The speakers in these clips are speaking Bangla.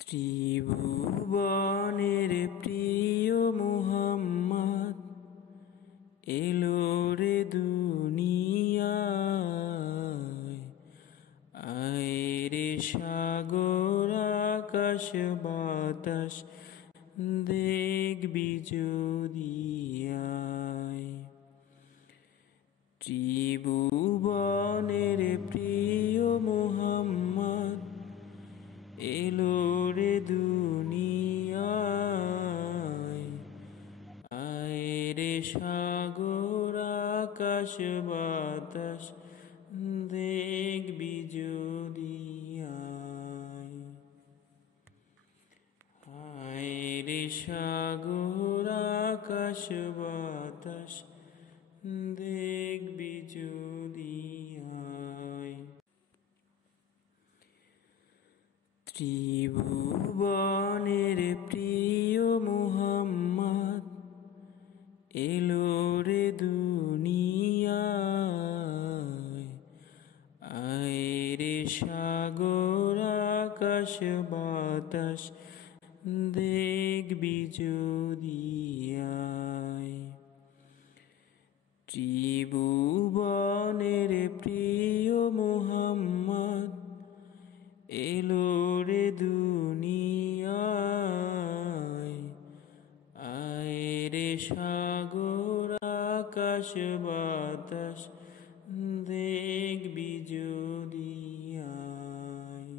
ত্রিভুবনের প্রিয় মুহাম্মদ এলো রে দুনিয়ায়। আয় রে সাগর আকাশ বাতাস দেখবি যদি আয়। ত্রিভুবনের প্রিয় মুহাম্মদ এলো রে দুনিয়ায়। আয় রে সাগর আকাশ বাতাস দেখবি যদি আয়। আয় রে সাগর আকাশ বাতাস দেখবি যদি আয়। ত্রিভুবনের প্রিয় মুহাম্মদ এলো রে দুনিয়ায়। আয় রে সাগর আকাশ বাতাস দেখবি যদি আয়। ত্রিভুবনের প্রিয় মুহাম্মদ এলো রে দুনিয়ায়। আয় রে সাগর আকাশ বাতাস দেখবি যদি আয়।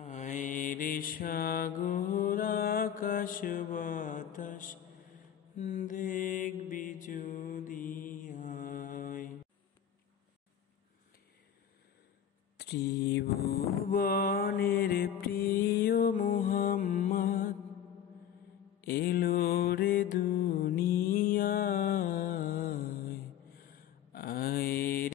আয় রে সাগর আকাশ বাতাস দেখবি যদি আয়। ত্রিভুবনের প্রিয় মুহাম্মদ এলো রে